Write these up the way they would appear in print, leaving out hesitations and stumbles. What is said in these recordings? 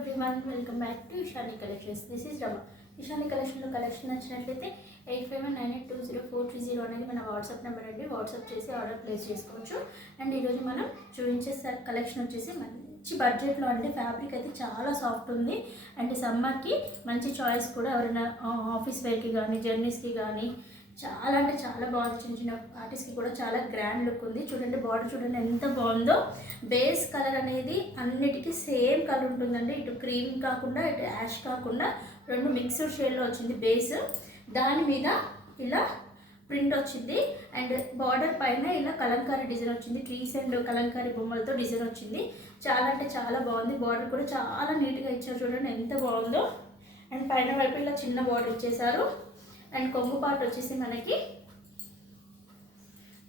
everyone, welcome back to Ishani Collections. This is Rama. Ishani Collection collection నచ్చినట్లయితే 8598204330 అనేది మన WhatsApp number అండి. WhatsApp చేసి ఆర్డర్ ప్లేస్ చేసుకోవచ్చు. అండ్ ఈరోజు మనం చూపించే కలెక్షన్ వచ్చేసి మంచి బడ్జెట్లో అంటే ఫ్యాబ్రిక్ అయితే చాలా సాఫ్ట్ ఉంది. అండ్ సమ్మర్కి మంచి చాయిస్ కూడా ఎవరైనా ఆఫీస్ వేర్కి కానీ జర్నీస్కి కానీ చాలా అంటే చాలా బాగుంది. చిన్న చిన్న పార్టీస్కి కూడా చాలా గ్రాండ్ లుక్ ఉంది. చూడండి బార్డర్ చూడండి ఎంత బాగుందో. బేస్ కలర్ అనేది అన్నిటికీ సేమ్ కలర్ ఉంటుందండి. ఇటు క్రీమ్ కాకుండా ఇటు యాష్ కాకుండా రెండు మిక్స్డ్ షేడ్లో వచ్చింది బేస్. దాని మీద ఇలా ప్రింట్ వచ్చింది. అండ్ బార్డర్ పైన ఇలా కలంకారీ డిజైన్ వచ్చింది. ట్రీస్ అండ్ కలంకారీ బొమ్మలతో డిజైన్ వచ్చింది. చాలా అంటే చాలా బాగుంది. బార్డర్ కూడా చాలా నీట్గా ఇచ్చారు. చూడండి ఎంత బాగుందో. అండ్ పైన వైపు ఇలా చిన్న బార్డర్ ఇచ్చేసారు. అండ్ కొంగు పార్ట్ వచ్చేసి మనకి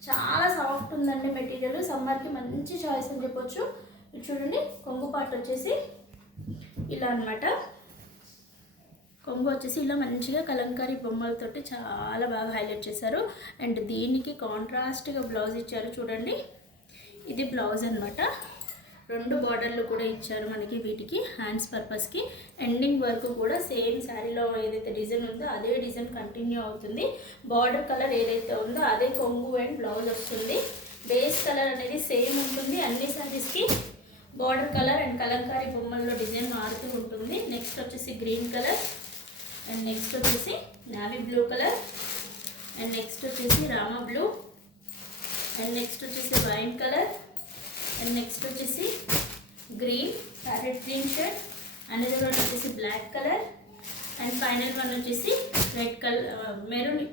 చాలా సాఫ్ట్ ఉందండి మెటీరియల్. సమ్మర్కి మంచి చాయిస్ అని చెప్పొచ్చు. ఇది చూడండి కొంగు పార్ట్ వచ్చేసి ఇలా అనమాట. కొంగు వచ్చేసి ఇలా మంచిగా కలంకారీ బొమ్మలతోటి చాలా బాగా హైలైట్ చేశారు. అండ్ దీనికి కాంట్రాస్ట్గా బ్లౌజ్ ఇచ్చారు. చూడండి ఇది బ్లౌజ్ అనమాట. రెండు బార్డర్లు కూడా ఇచ్చారు మనకి వీటికి హ్యాండ్స్ పర్పస్కి. ఎండింగ్ వరకు కూడా సేమ్ శారీలో ఏదైతే డిజైన్ ఉందో అదే డిజైన్ కంటిన్యూ అవుతుంది. బార్డర్ కలర్ ఏదైతే ఉందో అదే కొంగు అండ్ బ్లౌజ్ వస్తుంది. బేస్ కలర్ అనేది సేమ్ ఉంటుంది. అన్ని శారీస్కి బార్డర్ కలర్ అండ్ కలంకారీ బొమ్మల్లో డిజైన్ మారుతూ ఉంటుంది. నెక్స్ట్ వచ్చేసి గ్రీన్ కలర్, అండ్ నెక్స్ట్ వచ్చేసి navy blue colour, and next వచ్చేసి రామా బ్లూ, అండ్ నెక్స్ట్ వచ్చేసి వైన్ కలర్, అండ్ నెక్స్ట్ వచ్చేసి green parrot green shade, another one వచ్చేసి black colour, and final one వచ్చేసి రెడ్ కలర్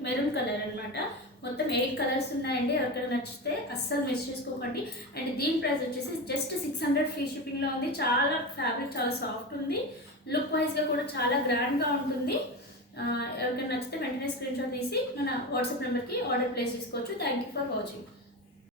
మెరూన్ కలర్ అనమాట. మొత్తం 8 colours ఉన్నాయండి. అక్కడ నచ్చితే అస్సలు మిస్ చేసుకోకండి. అండ్ దీని ప్రైస్ వచ్చేసి జస్ట్ 600 ఫ్రీ షిప్పింగ్లో ఉంది. చాలా ఫ్యాబ్రిక్ చాలా సాఫ్ట్ ఉంది. లుక్ వైజ్గా కూడా చాలా గ్రాండ్గా ఉంటుంది. ఎవరికైనా నచ్చితే వెంటనే స్క్రీన్ షాట్ తీసి మన వాట్సాప్ నెంబర్కి ఆర్డర్ ప్లేస్ చేసుకోవచ్చు. Thank you for watching.